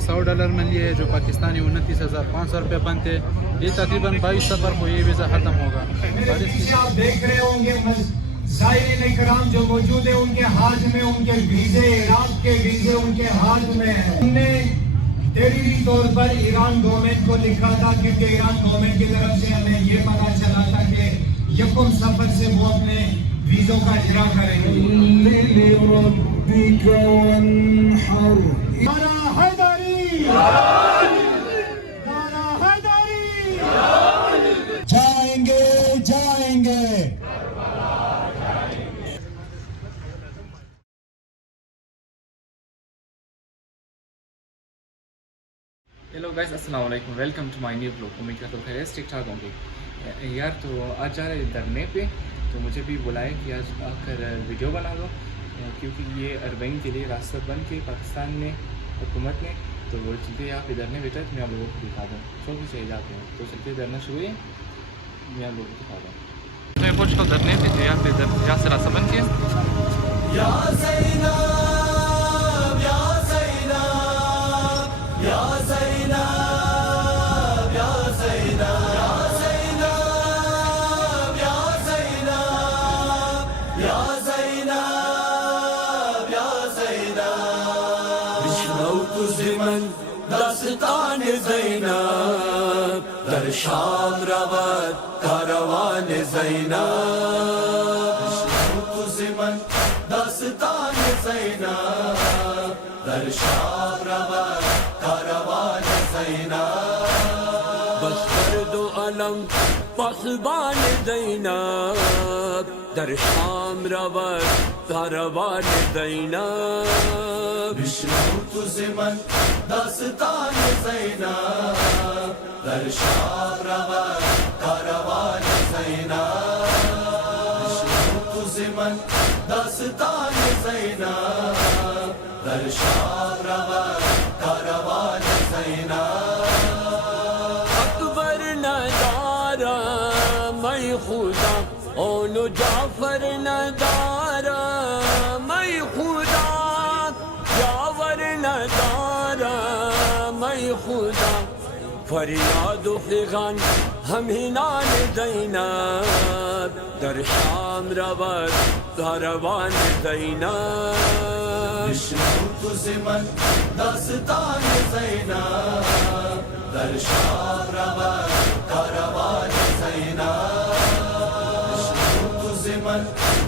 سے $100 میں لیے جو پاکستانی 29,500 روپے بنتے. یہ تقریباً 22 سفر کو یہ ویزا ختم ہوگا. آپ دیکھ رہے ہوں گے زائرین کرام جو موجود ہیں ان کے ہاتھ میں ان کے ویزے، عراق کے ویزے ان کے ہاتھ میں ہیں. ہم نے تحریری طور پر ایران گورنمنٹ کو لکھا تھا کیونکہ ایران گورنمنٹ کی طرف سے ہمیں یہ پتا چلا تھا کہ یکم سفر سے وہ اپنے ویزوں کا اجرا کریں گے. جائیں گے جائیں گے. ہیلو گائز، السلام علیکم، welcome to my new blog. امید کرتا ہوں خیریت ٹھیک ٹھاک ہوں گے یار. تو آج جا رہے دھرنے پہ، تو مجھے بھی بلائے کہ آج آ کر ویڈیو بنا دو، کیونکہ یہ اربعین کے لیے راستہ بند کے پاکستان میں حکومت نے. تو وہ چلتے آپ کے دھرنے بیٹھا تو میں آپ لوگوں کو دکھا دوں. سو بھی چاہیے جاتے ہیں تو چلتے دھرنا شروع ہے، میں آپ لوگوں کو دکھا دوں. تو میں پہنچ کر دھرنے پہ یہاں پہ یہاں سے راستہ بند کیا. داستان زینب در شام رود کاروان زینب. تو زمن داستان زینب در شام رود کاروان زینب. بس برد و علم پاسبان زینب در شام رود کاروان زینب. بشنو تو زمن داستان زینب در شام رود کاروان زینب. بشنو تو زمن داستان زینب در شام رود کاروان زینب. اکبر ندارم میں خدا اونو جعفر ندارم میں خدا یاور ندارم میں خدا. فریاد و فغان همینان زینب در شام رود کاروان زینب. بشنو تو زمن داستان زینب در شام رود کاروان زینب. بشنو تو زمن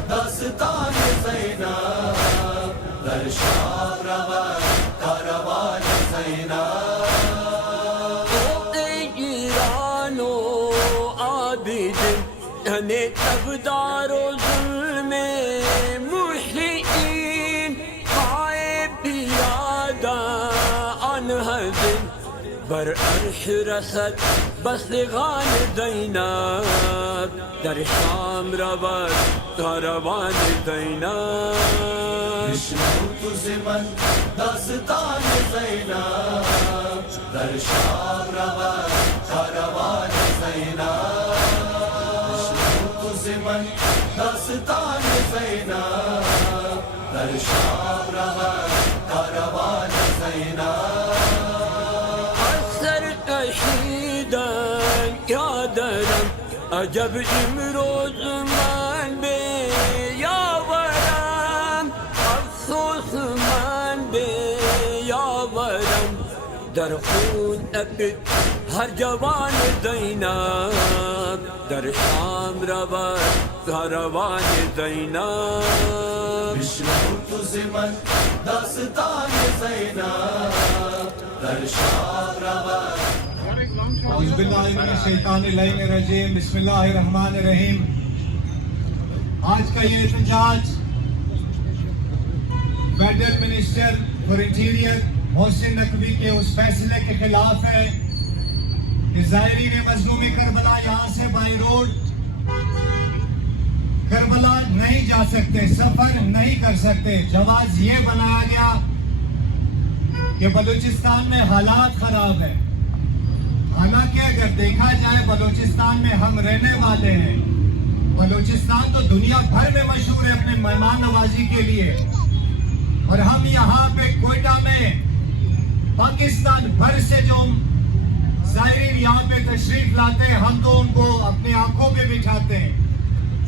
داستان زینب در شام رود کاروان زینب. یعنی تبدار و ظلم محیین پائے پیادہ آن حزن بر عرش رسد بسغان زینب در شام رود کاروان زینب. بشنو تو زمن داستان زینب در شام رود کاروان زینب. زمن داستان زینب در شام رود کاروان زینب. اثر کشیدن یادرم عجب امروز من به یاورم، افسوس من به یاورم. در خون ابد ہر جوان زینب در شام رود کاروان زینب. بشنو تو زمن داستان زینب در شام رود. اعوذ باللہ من الشیطان الرجیم. بسم اللہ الرحمن الرحیم. آج کا یہ احتجاج federal minister for interior Mohsin Naqvi کے اس فیصلے کے خلاف ہے کہ زائرین مظلوم کربلا یہاں سے بائی روڈ کربلا نہیں جا سکتے، سفر نہیں کر سکتے. جواز یہ بنایا گیا کہ بلوچستان میں حالات خراب ہیں. حالانکہ اگر دیکھا جائے بلوچستان میں ہم رہنے والے ہیں. بلوچستان تو دنیا بھر میں مشہور ہے اپنے مہمان نوازی کے لیے، اور ہم یہاں پہ کوئٹہ میں पाकिस्तान भर से जो ज़ायरीन यहाँ पे तशरीफ लाते हैं, हम तो उनको अपने आंखों पे बिठाते हैं,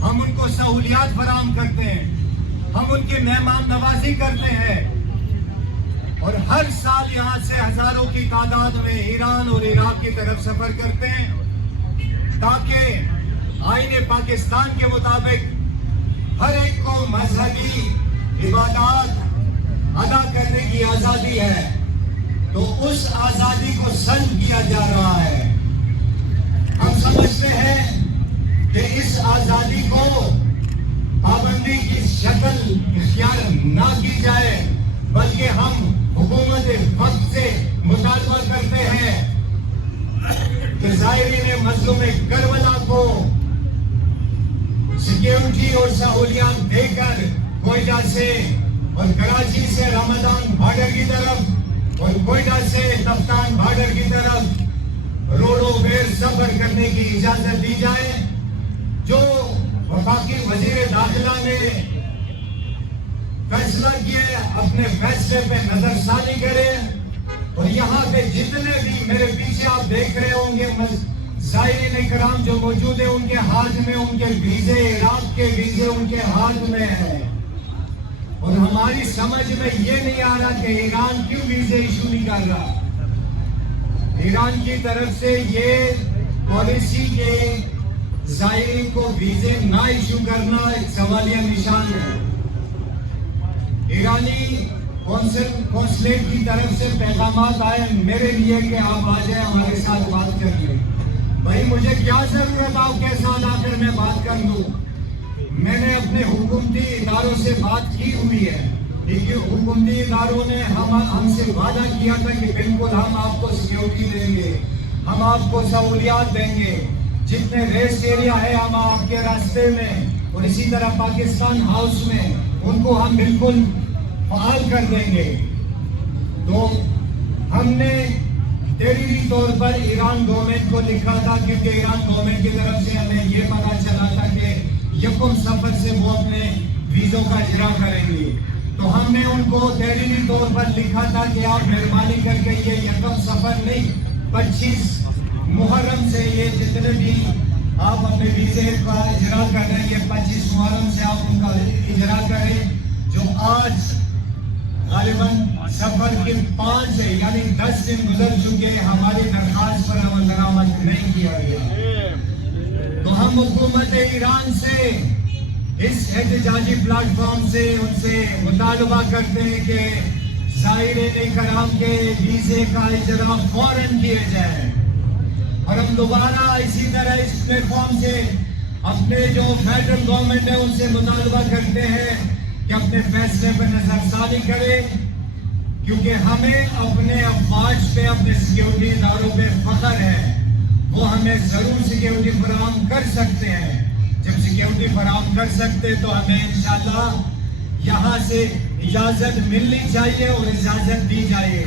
हम उनको सहूलियात फराहम करते हैं, हम उनकी मेहमान नवाजी करते हैं और हर साल यहाँ से हजारों की तादाद में ईरान और इराक की तरफ सफर करते हैं ताकि आईने पाकिस्तान के मुताबिक हर एक को मजहबी इबादत अदा करने की आज़ादी है, तो उस आज़ादी को सल्ब किया जा रहा है। हम समझते हैं कि इस आज़ादी को पाबंदी की शक्ल इख्तियार ना की जाए, बल्कि हम हुकूमत वक्त से मुतालबा करते हैं कि ज़ायरीन मज़लूम करबला को सिक्योरिटी और सहूलियात देकर कोयटा से और कराची से रमदान बॉर्डर की तरफ और कोयटा से तफ्तान बॉर्डर की तरफ रोडो बेर सफर करने की इजाजत दी जाए। जो वफाकी वजीर दाखिला ने फैसला किया, अपने फैसले पे नजरसानी करे और यहाँ पे जितने भी मेरे पीछे आप देख रहे होंगे ज़ायरीन कराम जो मौजूद है, उनके हाथ में उनके वीजे, इराक के वीजे उनके हाथ में है और हमारी समझ में ये नहीं आ रहा कि ईरान क्यों वीजे इशू नहीं कर रहा। ईरान की तरफ से ये पॉलिसी के ज़ायरीन को वीजे ना इशू करना एक सवालिया निशान है। ईरानी कॉन्सुलेट की तरफ से पैगामात आए मेरे लिए कि आप आ जाए हमारे साथ बात कर लें। भाई मुझे क्या जरूरत आपके साथ आकर मैं बात कर लूं? मैंने अपने हुकूमती इदारों से बात की हुई है, लेकिन हुकूमती इदारों ने हमसे वादा किया था कि बिल्कुल हम आपको सिक्योरिटी देंगे, हम आपको सहूलियात देंगे, जितने रेस्ट एरिया है हम आपके रास्ते में और इसी तरह पाकिस्तान हाउस में उनको हम बिल्कुल फाल कर देंगे। तो हमने तहरीरी तौर पर ईरान गवर्नमेंट को लिखा था, क्योंकि ईरान गवर्नमेंट की तरफ से हमें ये पता चला था कि यकम सफर से वो अपने वीज़ों का इजरा करेंगे। तो हमने उनको तहरीरी तौर पर लिखा था कि आप मेहरबानी करके ये यकम सफर नहीं, 25 मुहर्रम से ये जितने भी आप अपने वीज़े का इजरा कर रहे हैं, ये 25 मुहर्रम से आप उनका इजरा करें। जो आज गालिबन सफर के 5 यानी 10 दिन गुजर चुके हैं, हमारी दरखास्त पर अमल दरामद नहीं किया गया। तो हम हुकूमत ईरान से इस एहतजाजी प्लेटफॉर्म से उनसे मुतालबा करते हैं कि ज़ायरीन कराम के वीज़े का इजरा फौरन किया जाए और हम दोबारा इसी तरह इस प्लेटफॉर्म से अपने जो फेडरल गवर्नमेंट है उनसे मुतालबा करते हैं कि अपने फैसले पर नजरसानी करें, क्योंकि हमें अपने अफवाज पे, अपने सिक्योरिटी इदारों पे फख्र है। वो हमें जरूर सिक्योरिटी फराहम कर सकते हैं। जब सिक्योरिटी फराहम कर सकते तो हमें इंशाल्लाह यहाँ से इजाजत मिलनी चाहिए और इजाजत दी जाइए।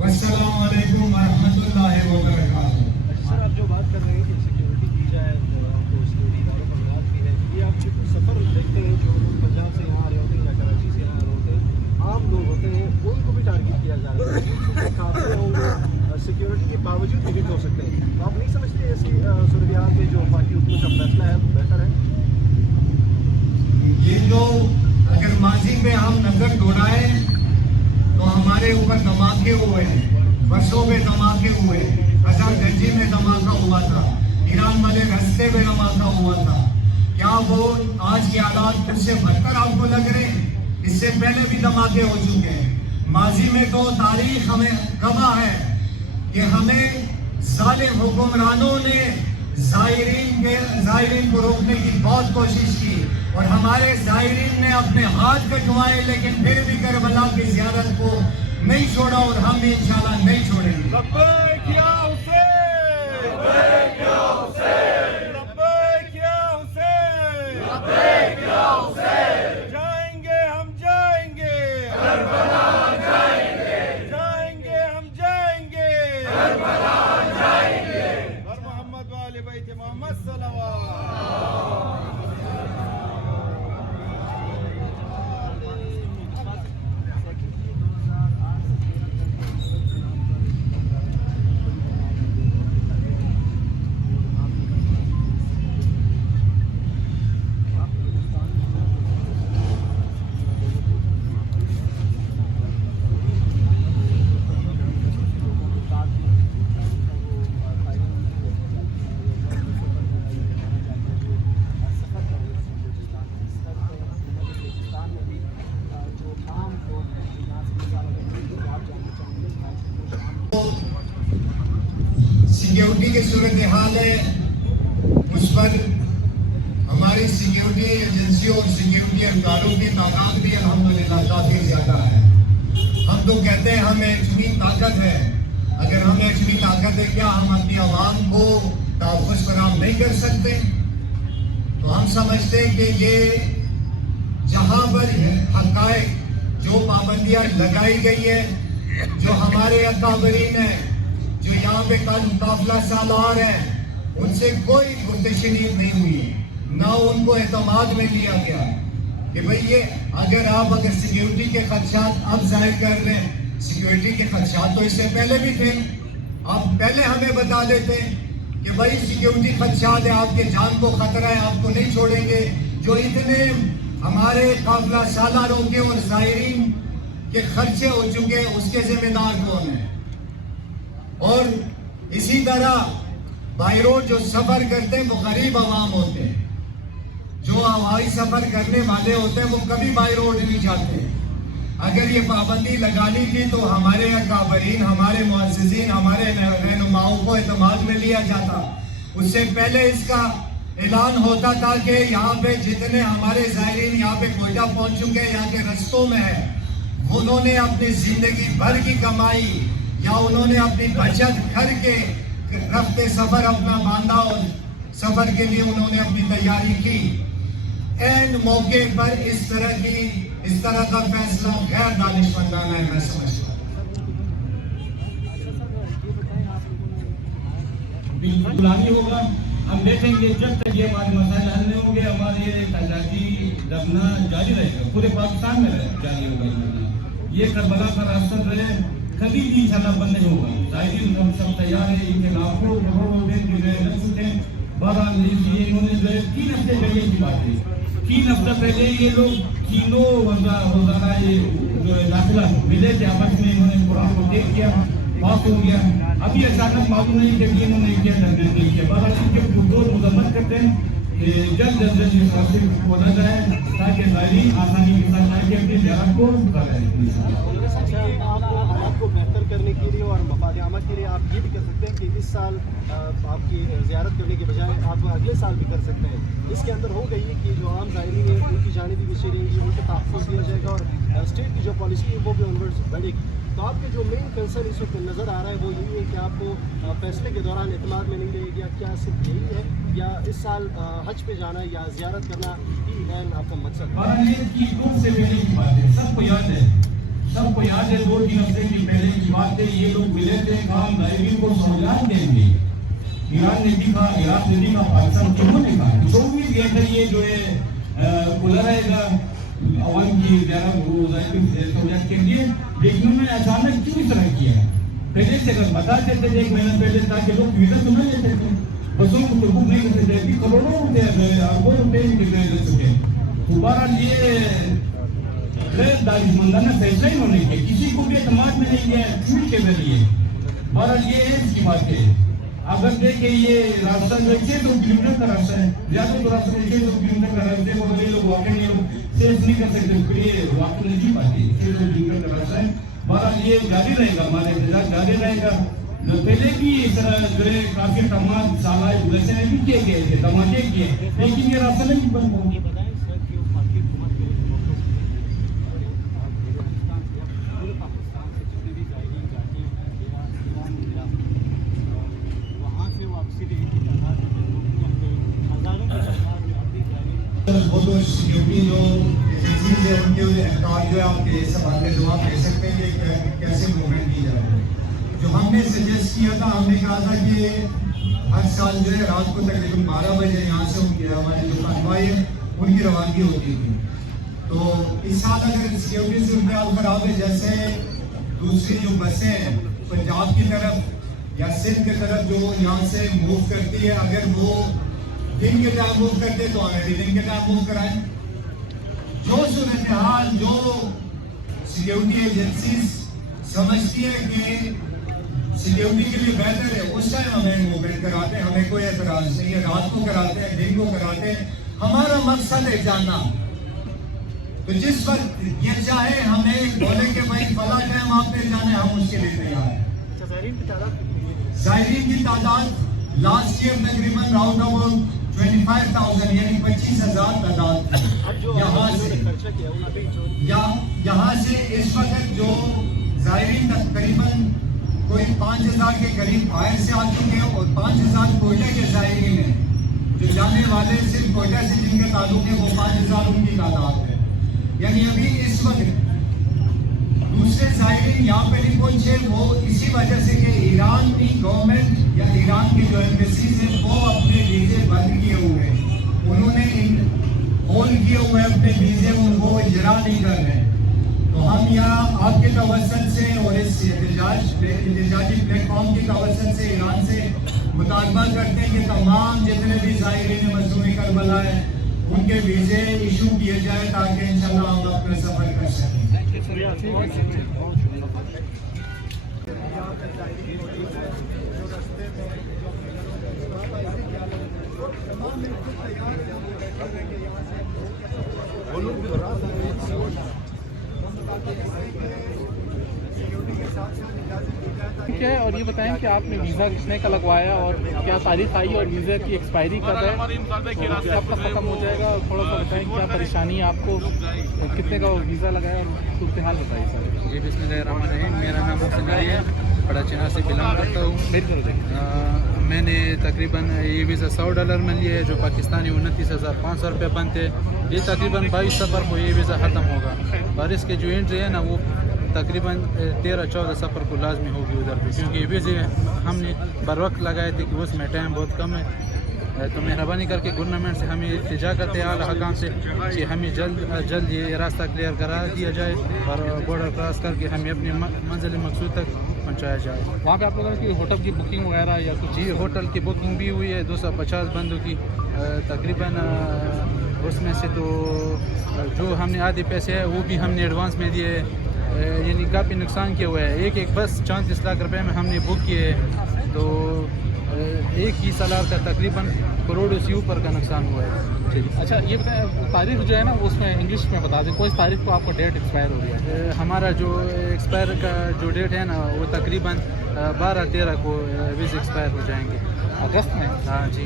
वस्सलामु अलैकुम वरहमतुल्लाहि व बरकातुहू। सर, आप जो बात कर रहे हैं कि सिक्योरिटी दी जाए, आपको सिक्योरिटी इदारों पर राज भी है, ये आप सफर देखते हैं जो पंजाब से यहाँ आ रहे होते हैं या कराची से यहाँ आ रहे होते हैं, आम लोग होते हैं, उनको भी टारगेट किया जा रहा है। काफिले होंगे, सिक्योरिटी के बावजूद विजिट हो सकते हैं। तो आप नहीं समझते ऐसी सूरत में जो वफाकी हुकूमत का फैसला है बेहतर है? ये जो अगर माजी में हम नजर दौड़ाएं तो हमारे ऊपर धमाके हुए हैं, बसों में धमाके हुए, हजारगंजी में धमाका हुआ था, ईरान वाले रास्ते में धमाका हुआ था। क्या वो आज के हालात उससे बदतर आपको लग रहे हैं? इससे पहले भी धमाके हो चुके हैं। माजी में तो तारीख हमें गवाह है कि हमें जालिम हुक्मरानों ने ज़ायरीन को रोकने की बहुत कोशिश की और हमारे ज़ायरीन ने अपने हाथ कटवाए, लेकिन फिर भी करबला की ज़ियारत को नहीं छोड़ा और हम भी इंशाल्लाह नहीं छोड़ेंगे। जाएंगे हम जाएंगे, करबला जाएंगे, जाएंगे हम जाएंगे, करबला जाएंगे। और मोहम्मद वाले बैत मोहम्मद सल्लल्लाहु सिक्योरिटी की सूरत हाल है उस पर हमारी सिक्योरिटी एजेंसियों और सिक्योरिटी एहलकारों की तादाद भी अल्हम्दुलिल्लाह काफ़ी ज़्यादा है। हम तो कहते हैं हमें इतनी ताकत है, अगर हमें इतनी ताकत है क्या हम अपनी आवाम को तहफ़्फ़ुज़ फराहम नहीं कर सकते? तो हम समझते हैं कि ये जहाँ पर हक़ाइक़ जो पाबंदियाँ लगाई गई है, जो हमारे अकाबरीन हैं, जो यहाँ पे कल काफिला सालार हैं, उनसे कोई गुफ्तशनीद नहीं हुई, ना उनको एतमाद में लिया गया कि भाई ये अगर सिक्योरिटी के खदशात अब जाहिर कर रहे हैं, सिक्योरिटी के खदशात तो इससे पहले भी थे, आप पहले हमें बता देते कि भाई सिक्योरिटी खदशात है, आपके जान को खतरा है, आपको नहीं छोड़ेंगे। जो इतने हमारे काफिला सालारों के और ज़ायरीन के खर्चे हो चुके हैं, उसके जिम्मेदार कौन है? और इसी तरह बाई रोड जो सफ़र करते हैं वो गरीब आवाम होते हैं, जो हवाई सफ़र करने वाले होते हैं वो कभी बाई रोड नहीं जाते। अगर ये पाबंदी लगानी थी तो हमारे अकाबरीन, हमारे मुअज़्ज़िज़ीन, हमारे रहनुमाओं को एतमाद में लिया जाता। उससे पहले इसका ऐलान होता था कि यहाँ पे जितने हमारे ज़ायरीन यहाँ पे कोयटा पहुँच चुके हैं, यहाँ के रस्तों में है, उन्होंने अपनी ज़िंदगी भर की कमाई या उन्होंने अपनी बचत करके रफ्ते सफ़र अपना बांधा और सफ़र के लिए उन्होंने अपनी तैयारी की। ऐन मौके पर इस तरह का फैसला गैर दानिशमंदाना है, मैं समझता हूँ। बिल्कुल नहीं होगा। हम देखेंगे जब तक ये हमारे मसाइल हल नहीं होंगे, हमारे ये तजाकी दबना जारी रहेगा, पूरे पाकिस्तान में जारी होगा। ये करबला का रास्ता जो है कभी भी इंशाल्लाह बंद नहीं होगा। ज़ाहिर हम सब तैयार है, इनके लाखों करोड़ों दिन जो है लग चुके हैं। बहरहाल ये इन्होंने जो है 3 हफ्ते पहले की बात है, 3 हफ्ते पहले ये लोग तीनों वज़ारा ये जो है दाखिला मिले थे, आपस में इन्होंने कुरान को देख किया, बात हो गया। अभी अचानक मालूम नहीं कि इन्होंने क्या नहीं किया। बहरहाल इनके पुरजोर मजम्मत करते हैं कि जल्द अज जल्द इस रास्ते को खोला जाए ताकि ज़ायरीन आसानी के साथ आके अपनी ज़ियारत को करें। आपको बेहतर करने के लिए और मफाद आमद के लिए आप ये भी कर सकते हैं कि इस साल आपकी ज़ियारत करने के बजाय आप अगले साल भी कर सकते हैं। इसके अंदर हो गई है कि जो आम ज़ायरीन है उनकी जानिबी भी रहेंगी, उनको तहफ़्फ़ुज़ दिया जाएगा और स्टेट की जो पॉलिसी है वो भी ऑनवर्ड्स बढ़ेगी। तो आपके जो मेन कंसर्न इस वक्त नज़र आ रहा है वो यही है कि आपको फैसले के दौरान एतमाद में नहीं रहेगी, क्या सिर्फ यही है या इस साल हज पे जाना या ज़ियारत करना ही है आपका मकसद? सबको याद है 2-3 हफ्ते की पहले की बात है। ये लोग मिले थे, काम ज़ायरीन को सहूलियत देंगे। ईरान ने भी कहा, इराक ने भी कहा, पाकिस्तान क्यों ने कहा, जो भी दिया था ये जो है खुला रहेगा अवाम की सहूलियत के लिए। लेकिन उन्होंने अचानक क्यों इस तरह किया? पहले से अगर बता देते थे 1 महीना पहले ताकि लोग वीज़ा तो न लेते थे, बसों को तो बुक नहीं करते थे, अभी करोड़ों रुपये अरबों रुपये ले चुके। दोबारा ये गैर दानिशमंदाना फैसला इन्होंने किया, किसी को भी एतमाद में नहीं लिया, ट्वीट के जरिए। बहरहाल ये है इसकी बात है। अगर देखें ये रास्ता जो 600 किलोमीटर का रास्ता है, ज़्यादा तो रास्ते में 600 किलोमीटर का रास्ते को ये लोग वाकई नहीं लोग सेफ नहीं कर सकते, ये वाकई नहीं पाते। 600 किलोमीटर का रास्ता है। बहरहाल ये जारी रहेगा, हमारे इंतजार जारी रहेगा। पहले भी इस तरह जो है काफी तमाम सालाय बुलंदियां भी किए गए थे, धमाके किए, लेकिन ये रास्ता नहीं बंद हो। वो तो सिक्योरिटी जो एजेंसीज है उनके अहकाम जो है आप सब आपके जवाब दे सकते हैं कि कैसे मूवमेंट की जा रही है। जो हमने सजेस्ट किया था, हमने कहा था कि हर साल जो है रात को तकरीबन 12 बजे यहाँ से उनकी हमारे जो कन्वाई है उनकी रवानगी होती थी। तो इस साल अगर सिक्योरिटी सूरत खराब है, जैसे दूसरी जो बसें हैं पंजाब की तरफ या सिंध की तरफ जो यहाँ से मूव करती है, अगर वो दिन के टाइम मूव करते तो हमें भी दिन के टाइम मूव कराएं। जो सूरत हाल जो सिक्योरिटी एजेंसीज समझती है कि सिक्योरिटी के लिए बेहतर है, उस टाइम हमें मूवमेंट कराते हैं, हमें कोई एतराज नहीं है। रात को कराते हैं, दिन को कराते हैं, हमारा मकसद है जानना। तो जिस वक्त ये चाहे हमें बोले कि भाई फला टाइम आप पे जाना है, हम उसके लिए तैयार हैं। ज़ायरीन की तादाद ज़ायरीन की तादाद لاسٹ ایئر تقریباً راؤنڈ اباؤٹ 25,000 یعنی 25,000 تعداد تھی. اب جو یہاں سے خرچہ کیا انہوں نے یہاں سے اس وقت جو زائرین تقریباً کوئی 5,000 کے قریب باہر سے آ چکے ہیں اور 5,000 کوئٹہ کے زائرین ہیں. جو جانے والے صرف کوئٹہ سے جن کا تعلق ہے وہ 5,000 ان کی تعداد ہے. یعنی ابھی اس وقت دوسرے زائرین یہاں پہ نہیں پہنچے وہ اسی وجہ سے کہ ایران کی گورنمنٹ یا ایران کی جو ایمبیسیز ہیں وہ اپنے ویزے بند کیے ہوئے ہیں. انہوں نے ہولڈ کیے ہوئے اپنے ویزے ان کو اجرا نہیں کر رہے. تو ہم یہاں آپ کے توسط سے اور اس احتجاجی پلیٹ فارم کی توسط سے ایران سے مطالبہ کرتے ہیں کہ تمام جتنے بھی زائرین مظلوم کربلا ہیں ان کے ویزے ایشو کیے جائے تاکہ انشاءاللہ ہم اپنا سفر کر سکیں. ٹھیک ہے. اور یہ بتائیں کہ آپ نے ویزا کتنے کا لگوایا اور کیا تاریخ آئی اور ویزا کی ایکسپائری کب ہے, کب تک ختم ہو جائے گا, اور تھوڑا سا بتائیں کیا پریشانی ہے آپ کو, کتنے کا ویزا لگایا اور صورتحال بتائیے سر. جی بسم اللہ الرحمن الرحیم. میرا نام محسن علی ہے, بڑا چنار سے بلانگ کرتا ہوں. میں نے تقریباً یہ ویزا $100 میں لیا ہے جو پاکستانی 29,500 روپے بنتے. یہ تقریباً 22 سفر کو یہ ویزا ختم ہوگا اور اس کے جو انٹری ہے نا وہ تقریباً 13-14 سفر کو لازمی ہوگی ادھر پہ, کیونکہ یہ ویزے ہم نے بر وقت لگائے تھے کہ اس میں ٹائم بہت کم ہے. تو مہربانی کر کے گورنمنٹ سے ہمیں التجا کرتے ہیں اعلیٰ حکام سے کہ ہمیں جلد یہ راستہ کلیئر کرا دیا جائے اور بارڈر کراس کر کے ہمیں اپنی منزل مقصود تک پہنچایا جائے. وہاں پہ آپ لوگوں کی ہوٹل کی بکنگ وغیرہ یا کچھ؟ جی ہوٹل کی بکنگ بھی ہوئی ہے 250 بندوں کی تقریباً. اس میں سے تو جو ہم نے آدھے پیسے ہے وہ بھی ہم نے ایڈوانس میں دیے, یعنی کافی نقصان کیا ہوا ہے. ایک بس 34 لاکھ روپے میں ہم نے بک کیے, تو ایک ہی سالار کا تقریباً کروڑوں سے اوپر کا نقصان ہوا ہے. ٹھیک. اچھا یہ بتائیں تاریخ جو ہے نا اس میں انگلش میں بتا دیں, کوئی تاریخ کو آپ کا ڈیٹ ایکسپائر ہو گیا ہے؟ ہمارا جو ایکسپائر کا جو ڈیٹ ہے نا وہ تقریباً 12-13 کو ویزے ایکسپائر ہو جائیں گے اگست میں. ہاں جی.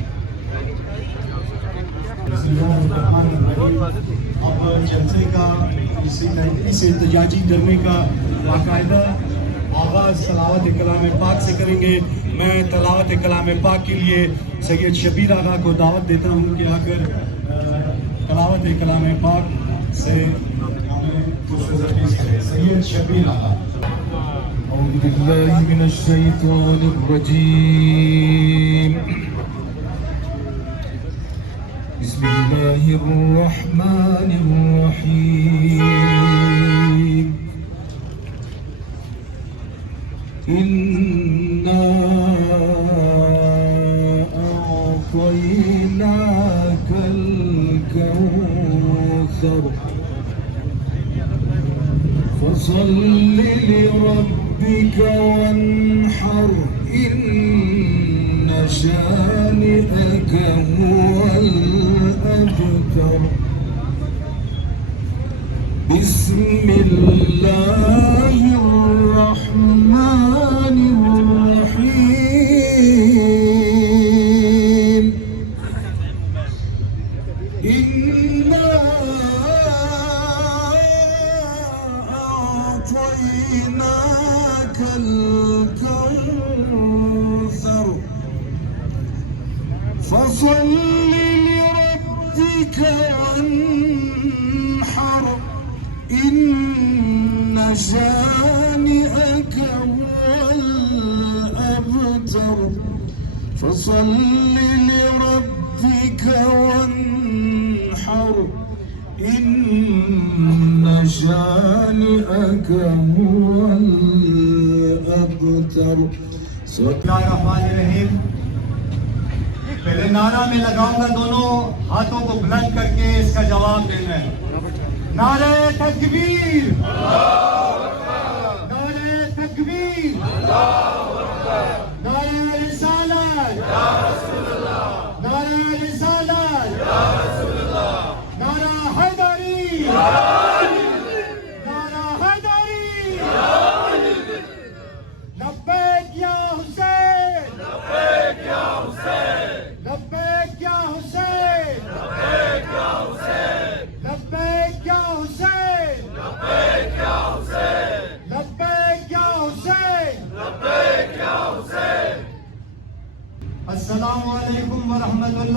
اب جلسے کا اس احتجاجی دھرنے کا باقاعدہ آغاز تلاوت کلام پاک سے کریں گے. میں تلاوت کلام پاک کے لیے سید شبیر آغا کو دعوت دیتا ہوں کہ آ کر تلاوت کلام پاک سے سید شبیر آغا. اعوذ باللہ من الشیطان الرجیم. بسم اللہ الرحمن الرحیم. إنا أعطيناك الكوثر فصل لربك وانحر إن شانئك هو الأبتر. بسم الله الرحمن الرحيم. إنا أعطيناك الكوثر فصل لربك وانحر إن شانئك هو الأبتر. فصل لربك وانحر إن شانئك هو الأبتر. بسم اللہ الرحمن الرحیم. پہلے نعرہ میں لگاؤں گا, دونوں ہاتھوں کو بلند کر کے اس کا جواب دینا ہے. نعرہ تکبیر, نعرہ تکبیر, نعرہ رسالت, نعرہ رسالت, نعرہ حیدری, نعرہ حیدری, لبیک یا حسین, لبیک یا حسین.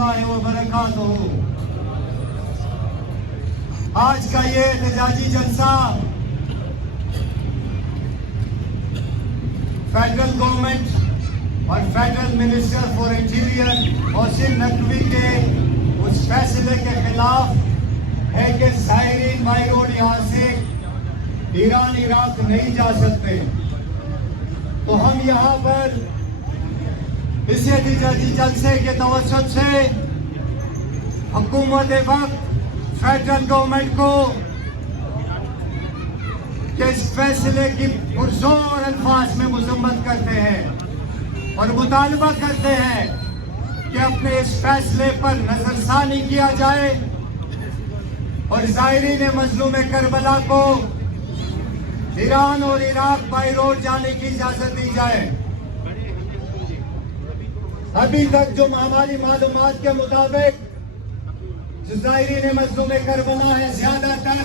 रहमतुल्लाहि व बरकातुहू। आज का ये एहतजाजी जलसा फेडरल गवर्नमेंट और federal minister for interior Mohsin Naqvi के उस फैसले के खिलाफ है कि ज़ायरीन बाई रोड यहाँ से ईरान इराक नहीं जा सकते। तो हम यहाँ पर इस एहतजाजी जलसे के तवज्जुह से हुकूमत वक्त फेडरल गवर्नमेंट को कि इस फैसले की पुरजोर अल्फाज में मजम्मत करते हैं और मुतालबा करते हैं कि अपने इस फैसले पर नजरसानी किया जाए और ज़ायरीन मज़लूम करबला को ईरान और इराक बाई रोड जाने की इजाजत दी जाए। अभी तक जो हमारी मालूमात के मुताबिक जो ज़ायरीन मज़लूम करबला है, ज्यादातर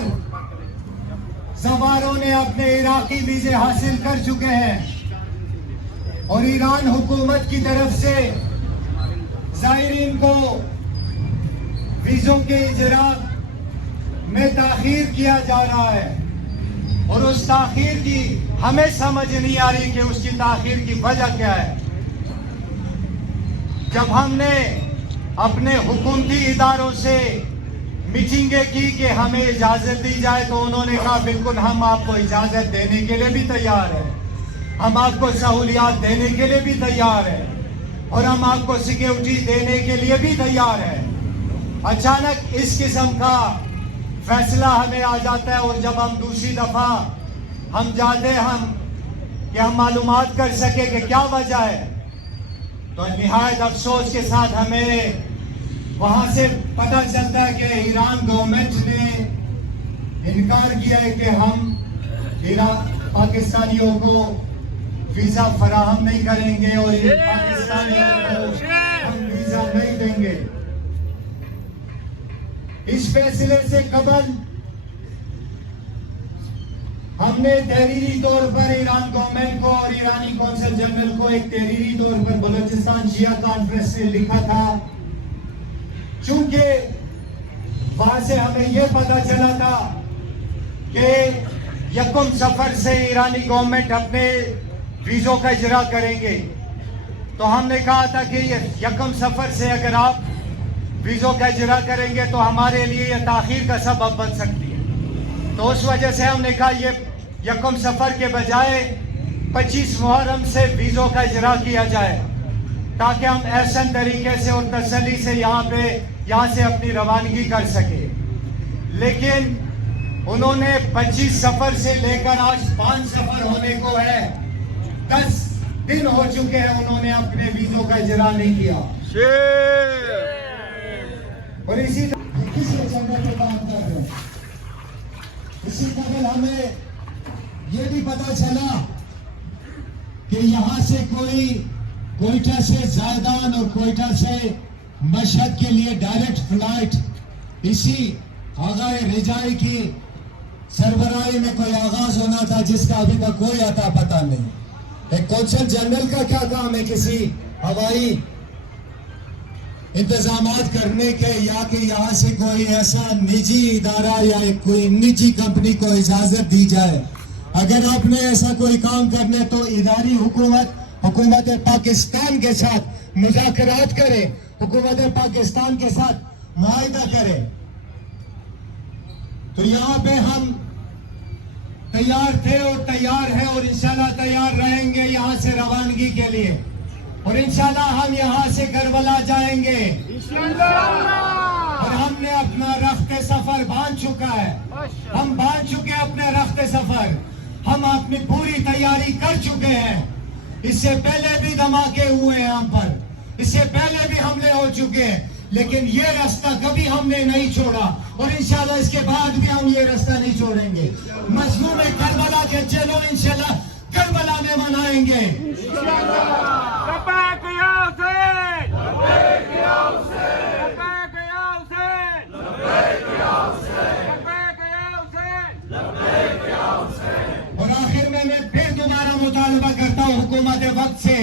सवारों ने अपने इराकी वीजे हासिल कर चुके हैं और ईरान हुकूमत की तरफ से ज़ायरीन को वीजों के इजरा में ताखीर किया जा रहा है और उस ताखीर की हमें समझ नहीं आ रही कि उसकी ताखीर की वजह क्या है। जब हमने अपने हुकूमती इदारों से मीटिंगें की कि हमें इजाजत दी जाए तो उन्होंने कहा बिल्कुल हम आपको इजाजत देने के लिए भी तैयार हैं, हम आपको सहूलियात देने के लिए भी तैयार हैं और हम आपको सिक्योरिटी देने के लिए भी तैयार हैं। अचानक इस किस्म का फैसला हमें आ जाता है और जब हम दूसरी दफा हम जाते कि हम मालूमात कर सके कि क्या वजह है, तो निहायत अफसोस के साथ हमें वहां से पता चलता है कि ईरान गवर्नमेंट ने इनकार किया है कि हम पाकिस्तानियों को वीजा फराहम नहीं करेंगे और पाकिस्तानियों को हम वीजा नहीं देंगे। इस फैसले से कबल हमने तहरीरी तौर पर ईरान गवर्नमेंट को और ईरानी कौंसल जनरल को एक तहरीरी तौर पर बलोचिस्तान शिया कॉन्फ्रेंस से लिखा था, चूंकि वहां से हमें यह पता चला था कि यकम सफर से ईरानी गवर्नमेंट अपने वीजों का इजरा करेंगे। तो हमने कहा था कि यकम सफर से अगर आप वीजों का इजरा करेंगे तो हमारे लिए यह ताखीर का सबब बन सकती है। तो उस वजह से हमने कहा ये यकम सफर के बजाय 25 मुहर्रम से वीजों का इजरा किया जाए ताकि हम ऐसा तरीके से और तसल्ली से यहाँ से अपनी रवानगी कर सके। लेकिन उन्होंने 25 सफर से लेकर आज 5 सफर होने को है, 10 दिन हो चुके हैं उन्होंने अपने वीजों का इजरा नहीं किया। और इसी किस एजेंडे पे काम कर रहे हैं। इसी कबल हमें ये भी पता चला कि यहाँ से कोई कोयटा से जायदान और कोयटा से मशहद के लिए डायरेक्ट फ्लाइट इसी आगाए रिजाई की सरबराही में कोई आगाज होना था जिसका अभी तक कोई अता पता नहीं। एक कौंसल जनरल का क्या काम है किसी हवाई इंतजामात करने के, या कि यहाँ से कोई ऐसा निजी इदारा या कोई निजी कंपनी को इजाजत दी जाए। अगर आपने ऐसा कोई काम करना है तो इदारी हुकूमत पाकिस्तान के साथ मुज़ाकरात करे, हुकूमत पाकिस्तान के साथ मुआहिदा करे। तो यहाँ पे हम तैयार थे और तैयार हैं और इंशाल्लाह तैयार रहेंगे यहाँ से रवानगी के लिए, और इंशाल्लाह हम यहाँ से करबला जाएंगे और हमने अपना रफ्ते सफर बांध चुका है। हम बांध चुके हैं अपने रफ्ते सफर, हम अपनी पूरी तैयारी कर चुके हैं। इससे पहले भी धमाके हुए हैं हम पर, इससे पहले भी हमले हो चुके हैं, लेकिन ये रास्ता कभी हमने नहीं छोड़ा और इंशाल्लाह इसके बाद भी हम ये रास्ता नहीं छोड़ेंगे। मजलूम करबला के चलो इंशाल्लाह करबला में मनाएंगे। और आखिर में मैं फिर दोबारा मुतालबा करता हूँ हुकूमत वक्त से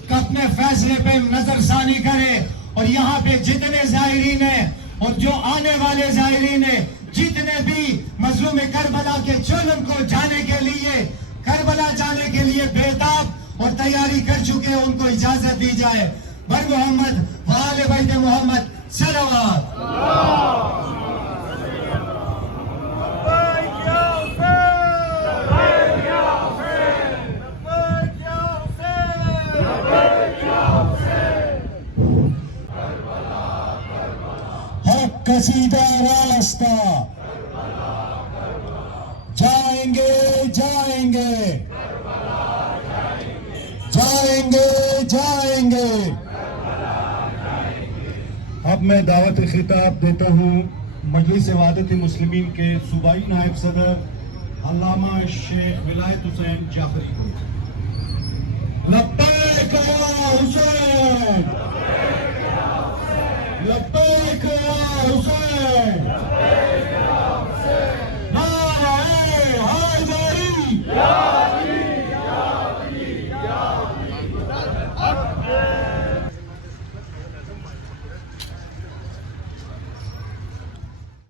कि अपने फैसले पे नजरसानी करे اور یہاں پہ جتنے زائرین ہیں اور جو آنے والے زائرین ہیں، جتنے بھی مظلوم کربلا کے چولن کو جانے کے لیے، کربلا جانے کے لیے بیتاب اور تیاری کر چکے ہیں، ان کو اجازت دی جائے۔ بر محمد وآل بیت محمد صلوات۔ حق کا سیدھا راستہ، جائیں گے جائیں گے جائیں گے جائیں گے۔ اب میں دعوت خطاب دیتا ہوں مجلس وحدت مسلمین کے صوبائی نائب صدر علامہ شیخ ولایت حسین جعفری کو۔ لبیک یا حسین، لبیک یا حسین۔